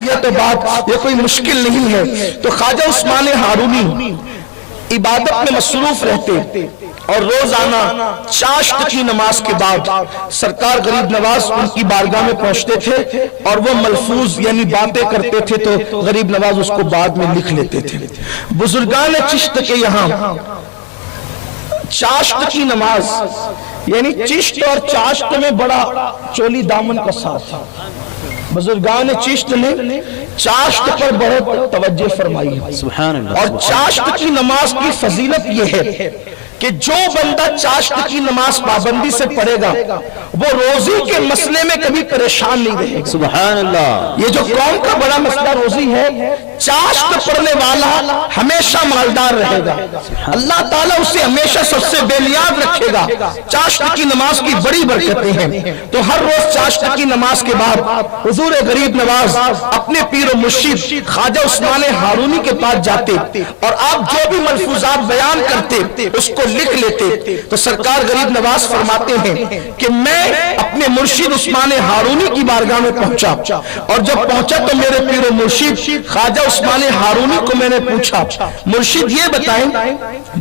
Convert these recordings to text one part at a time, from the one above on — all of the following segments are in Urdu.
تو بات یہ کوئی مشکل نہیں ہے۔ تو خواجہ عثمان ہارونی عبادت میں مصروف رہتے اور روزانہ چاشت کی نماز کے بعد سرکار غریب نواز ان کی بارگاہ میں پہنچتے تھے اور وہ ملفوظ یعنی باتیں کرتے تھے تو غریب نواز اس کو بعد میں لکھ لیتے تھے۔ بزرگان چشت کے یہاں چاشت کی نماز یعنی چشت اور چاشت میں بڑا چولی دامن کا ساتھ ہے۔ بزرگان چشت نے چاشت پر بہت توجہ فرمائی ہے اور چاشت کی نماز کی فضیلت یہ ہے کہ جو بندہ چاشت کی نماز پابندی سے پڑھے گا وہ روزی کے مسئلے میں کبھی پریشان نہیں رہے گا۔ سبحان اللہ۔ یہ جو قوم کا بڑا مسئلہ روزی ہے، چاشت پڑھنے والا ہمیشہ مالدار رہے گا، اللہ تعالیٰ اسے ہمیشہ سب سے بے نیاز رکھے گا۔ چاشت کی نماز کی بڑی برکتیں ہیں۔ تو ہر روز چاشت کی نماز کے بعد حضور غریب نواز اپنے پیر و مرشد خواجہ عثمان ہارونی کے پاس جاتے اور آپ جو بھی ملفوظات بیان کرتے اس کو لکھ لیتے۔ تو سرکار غریب نواز فرماتے ہیں کہ میں اپنے مرشد عثمان ہارونی کی بارگاہ میں پہنچا اور جب پہنچا تو میرے پیر و مرشد خواجہ عثمان ہارونی کو میں نے پوچھا، مرشد یہ بتائیں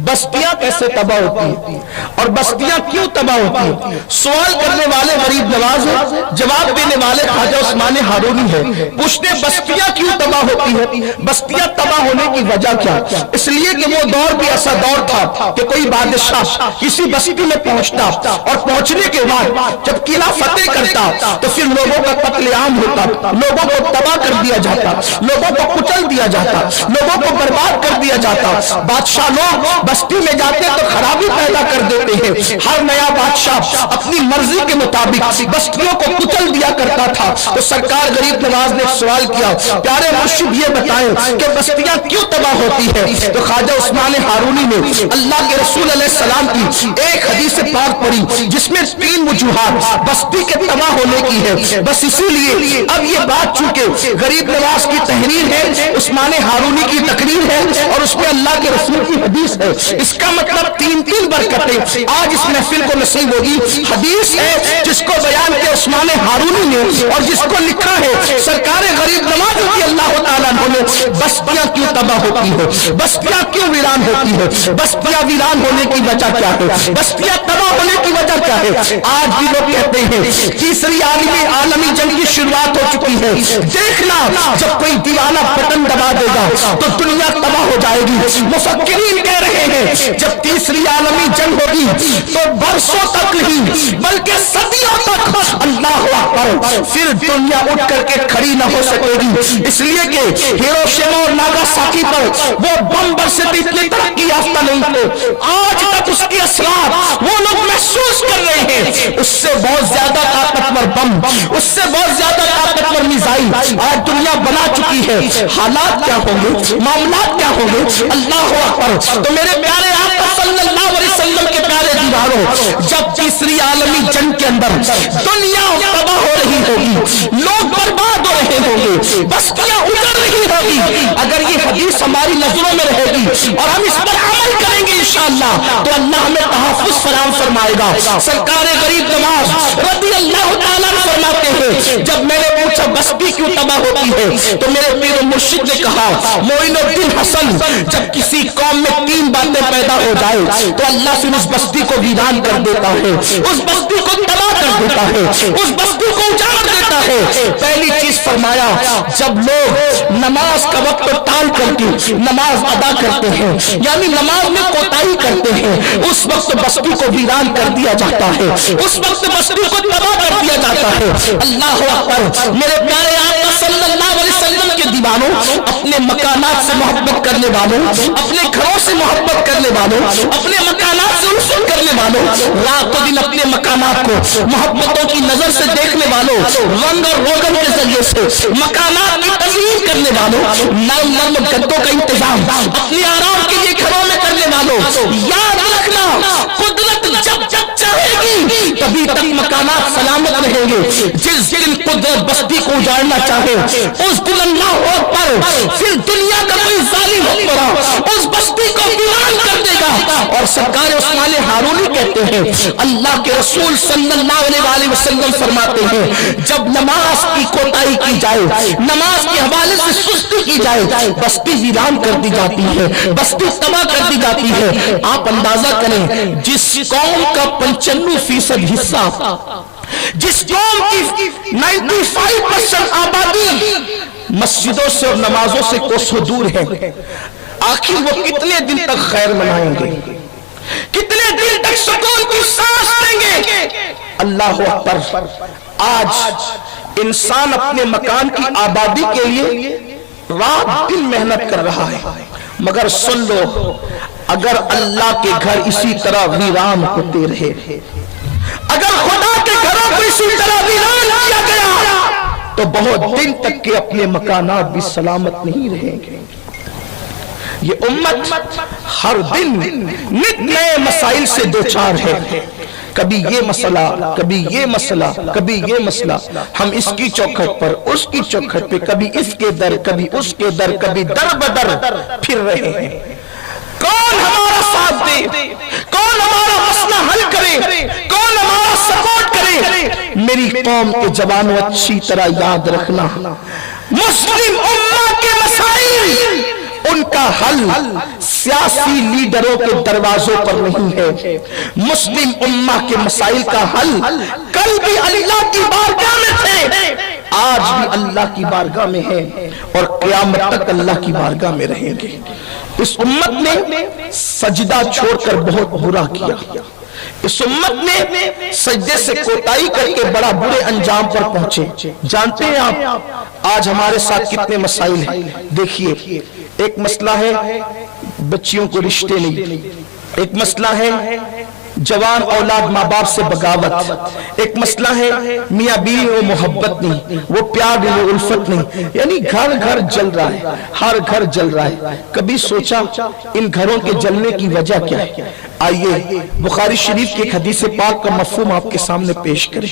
بستیاں کیسے تباہ ہوتی ہیں اور بستیاں کیوں تباہ ہوتی ہیں؟ سوال کرنے والے غریب نواز ہیں، جواب دینے والے خواجہ عثمان ہارونی ہیں۔ پوچھتے بستیاں کیوں تباہ ہوتی ہیں؟ بستیاں تباہ ہونے کی وجہ کیا؟ اس لیے کہ وہ دور بھی ایسا دور تھا کہ کوئی بادشاہ کسی بستی میں پہنچتا اور پہنچنے کے بعد جب قلعہ فتح کرتا تو پھر لوگوں کا قتل عام ہوتا، لوگوں کو تباہ کر دیا جاتا، لوگوں کو کچل دیا جاتا، لوگوں کو برباد کر دیا جاتا۔ بادشاہ لوگ بستی میں جاتے تو خرابی پیدا کر دیتے ہیں۔ ہر نیا بادشاہ اپنی مرضی کے مطابق بستیوں کو کچل دیا کرتا تھا۔ تو سرکار غریب نواز نے سوال کیا، پیارے مرشد یہ بتائیں کہ بستیاں کیوں تباہ ہوتی ہے؟ تو خواجہ عثمان ہارونی نے اللہ کے رسول علیہ السلام کی ایک حدیث پاک پڑھی جس میں 3 وجوہات بستی کے تباہ ہونے کی ہے۔ بس اسی لیے اب یہ بات چونکہ غریب نواز کی تحریر ہے، عثمان ہارونی کی تقریر ہے اور اس میں اللہ کے رسول کی حدیث ہے، اس کا مطلب 3 برکتیں آج اس محفل کو نصیب ہوگی۔ حدیث ہے جس کو بیان کیا عثمان ہارونی نے اور جس کو لکھا ہے سرکار غریب نواز رضی اللہ تعالیٰ عنہ نے۔ بستیاں کیوں تباہ ہوتی ہے؟ بستیاں کیوں ویران ہوتی ہے؟ بستیاں ویران ہونے کی وجہ کیا ہے؟ بستیاں تباہ ہونے کی وجہ کیا ہے؟ آج بھی لوگ کہتے ہیں تیسری عالمی جنگ کی شروعات ہو چکی ہے، دیکھنا جب کوئی دیوانہ بٹن دبا دے گا تو دنیا تباہ ہو جائے گی۔ مفکرین کہہ رہے ہیں جب تیسری عالمی جنگ ہوگی تو برسوں تک نہیں بلکہ صدیوں تک اللہ اکبر پھر دنیا اٹھ کر کے کھڑی نہ ہو سکے گی، اس لیے کہ ہیروشیما اور ناگاساکی پر وہ بم برسے اتنے ترقی یافتہ نہیں تھے، آج تک اس کے اثرات وہ لوگ محسوس کر رہے ہیں۔ اس سے بہت زیادہ طاقتور بم، اس سے بہت زیادہ طاقتور میزائل آج دنیا بنا چکی ہے۔ حالات کیا ہوں گے، معاملات کیا ہوں گے؟ اللہ اکبر۔ تو میرے پیارے آقا صلی اللہ علیہ وسلم کے پیارے دیواروں، جب تیسری عالمی جنگ کے اندر دنیا تباہ ہو رہی ہوگی، لوگ برباد ہو رہے ہوں گے، بستیاں اجڑ رہی ہوگی، اگر یہ حدیث ہماری نظروں میں رہے گی اور ہم اس پر عمل کریں گے انشاءاللہ تو اللہ ہمیں تحفظ فراہم فرمائے گا۔ سرکار غریب نواز رضی اللہ تعالیٰ فرماتے ہیں جب میں نے پوچھا بستی کیوں تباہ ہوتی ہے تو میرے پیر و مرشد نے کہا معین الدین حسن جب کسی قوم میں 3 باتیں پیدا ہو جائے تو اللہ پھر اس بستی کو ویران کر دیتا ہے، اس بستی کو تباہ کر دیتا ہے، اس بستی کو اجاڑ دیتا ہے۔ پہلی چیز فرمایا جب لوگ نماز کا وقت ٹال کر کے نماز ادا کرتے ہیں یعنی نماز میں کوتاہی کرتے ہیں، اس وقت بستی کو ویران کر دیا جاتا ہے، اس وقت بستی کو تباہ کر دیا جاتا ہے۔ اللہ اکبر۔ میرے پیارے آقا صلی اللہ علیہ وسلم کے دیوانوں، اپنے مکانات سے محبت کرنے والوں، اپنے گھروں سے محبت کرنے والوں، اپنے مکانات سے الفت کرنے والوں، رات و دن اپنے مکانات کو محبتوں کی نظر سے دیکھنے والوں، رنگ اور روغن کے ذریعے سے مکانات کی تزئین کرنے والوں، نرم نرم گدوں کا انتظام اپنے آرام کے لیے گھروں میں کرنے والوں، یاد رکھنا قدرت جب جب چاہے گی تبھی تک مکانات سلامت رہیں گے۔ جس دن قدرت بستی کو اجاڑنا چاہے اس دن اللہ اکبر پھر دنیا کا کوئی ظالم حکمراں اس بستی کو ویران کر دے گا۔ اور سرکار عثمان ہارونی کہتے ہیں اللہ کے رسول صلی اللہ علیہ وسلم فرماتے ہیں جب نماز کی کوتاہی کی جائے، نماز کے حوالے سے سستی کی جائے، بستی ویران کر دی جاتی ہے، بستی تباہ کر دی جاتی ہے۔ آپ اندازہ کریں جس قوم کا 95% حصہ، جس قوم کی 95% آبادی مسجدوں سے اور نمازوں سے کوسوں دور ہے، آخر وہ کتنے دن تک خیر منائیں گے، کتنے دن تک سکون کی سانس لیں گے؟ اللہ اکبر۔ آج انسان اپنے مکان کی آبادی کے لیے رات دن محنت کر رہا ہے، مگر سن لو اگر اللہ کے گھر اسی طرح ویران ہوتے رہے، اگر خدا کے گھروں کو اسی طرح ویران کیا گیا تو بہت دن تک کے اپنے مکانات بھی سلامت نہیں رہیں گے۔ یہ امت ہر دن نت نئے مسائل سے دوچار ہے، کبھی یہ مسئلہ، کبھی یہ مسئلہ، کبھی یہ مسئلہ، ہم اس کی چوکھٹ پر، اس کی چوکھٹ پہ، کبھی اس کے در، کبھی اس کے در، کبھی در بدر پھر رہے ہیں۔ کون ہمارا ساتھ دے، کون ہمارا مسئلہ حل کرے، کون ہمارا سپورٹ کرے؟ میری قوم کے جوانوں اچھی طرح یاد رکھنا، مسلم امت کے مسائل ان کا حل سیاسی لیڈروں کے دروازوں پر نہیں ہے، مسلم امہ کے مسائل کا حل کل بھی اللہ کی بارگاہ میں تھے، آج بھی اللہ کی بارگاہ میں ہے اور قیامت تک اللہ کی بارگاہ میں رہیں گے۔ اس امت نے سجدہ چھوڑ کر بہت برا کیا، اس امت نے سجدے سے کوتاہی کر کے بڑا برے انجام پر پہنچے۔ جانتے ہیں آپ آج ہمارے ساتھ کتنے مسائل ہیں؟ دیکھیے، ایک مسئلہ ہے بچیوں کو رشتے نہیں، ایک مسئلہ ہے جوان اولاد ماں باپ سے بغاوت، ایک مسئلہ ہے میاں بیوی وہ محبت نہیں، وہ پیار نہیں، وہ الفت نہیں، یعنی گھر گھر جل رہا ہے، ہر گھر جل رہا ہے۔ کبھی سوچا ان گھروں کے جلنے کی وجہ کیا ہے؟ آئیے بخاری شریف کی ایک حدیث پاک کا مفہوم آپ کے سامنے پیش کریں۔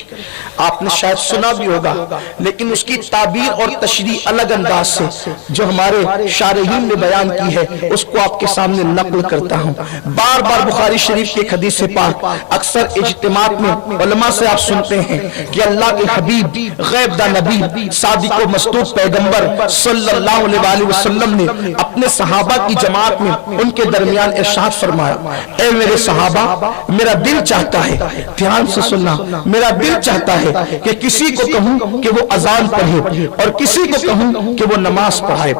آپ نے شاید سنا بھی ہوگا لیکن اس کی تعبیر اور تشریح الگ انداز سے جو ہمارے شارحین نے بیان کی ہے اس کو آپ کے سامنے نقل کرتا ہوں۔ بار بار بخاری شریف کی ایک حدیث پاک اکثر اجتماعات میں علماء سے آپ سنتے ہیں کہ اللہ کے حبیب غیب دا نبی صادق و مصدوق پیغمبر صلی اللہ علیہ وسلم نے اپنے صحابہ کی جماعت میں ان کے درمیان ارشاد فرمایا، اے میرے صحابہ، میرا دل چاہتا ہے، دھیان سے سننا، میرا دل چاہتا ہے کہ کسی کو کہوں کہ وہ اذان پڑھے اور کسی کو کہوں کہ وہ نماز پڑھائے۔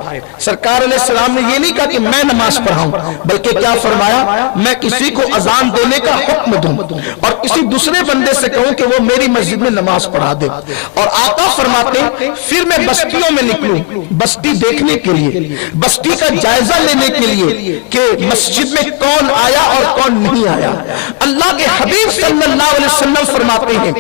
سرکار علیہ السلام نے یہ نہیں کہا کہ میں نماز پڑھاؤں، بلکہ کیا فرمایا، میں کسی کو اذان دینے کا حکم دوں اور کسی دوسرے بندے سے کہوں کہ وہ میری مسجد میں نماز پڑھا دے۔ اور آقا فرماتے پھر میں بستیوں میں نکلوں بستی دیکھنے کے لیے، بستی کا جائزہ لینے کے لیے کہ مسجد میں کون آیا اور کون نہیں آیا۔ اللہ کے حبیب صلی اللہ علیہ وسلم فرماتے ہیں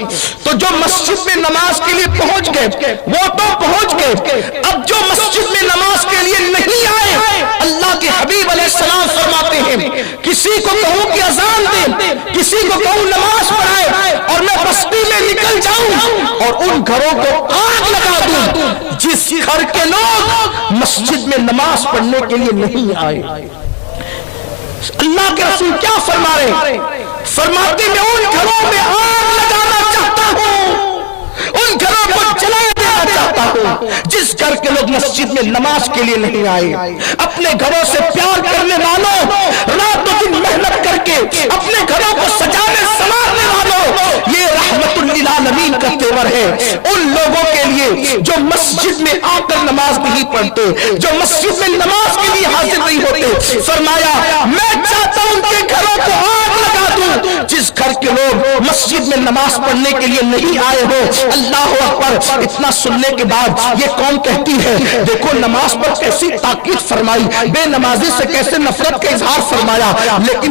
تو جو مسجد میں نماز کے لیے پہنچ گئے وہ تو پہنچ گئے، اب جو مسجد میں نماز کے لیے نہیں آئے، اللہ کے حبیب علیہ السلام فرماتے ہیں کسی کو کہوں کہ اذان دے، کسی کو کہوں نماز پڑھائے اور میں بستی میں نکل جاؤں اور ان گھروں کو آگ لگا دوں جس گھر کے لوگ مسجد میں نماز پڑھنے کے لیے نہیں آئے۔ اللہ کے رسول کیا فرما رہے؟ فرماتے میں ان گھروں میں آگ لگانا چاہتا ہوں، ان گھروں کو جلا دینا چاہتا ہوں جس گھر کے لوگ مسجد میں نماز کے لیے نہیں آئے۔ اپنے گھروں سے پیار کرنے والوں، رات و دن محنت کر کے اپنے گھروں کو سجانے سنوارنے والوں، یہ رحمت للعالمین کا تیور ہے ان لوگوں کے لیے جو مسجد میں آ کر نماز نہیں پڑھتے، جو مسجد میں نماز کے لیے حاضر نہیں ہوتے۔ فرمایا میں چاہتا ہوں کہ گھروں کو آگ لگا دوں جس گھر کے لوگ مسجد میں نماز پڑھنے کے لیے نہیں آئے ہو۔ اللہ اکبر۔ اتنا سننے کے بعد یہ قوم کہتی ہے دیکھو نماز پر کیسی تاکید فرمائی، بے نمازی سے کیسے نفرت کا اظہار فرمایا، لیکن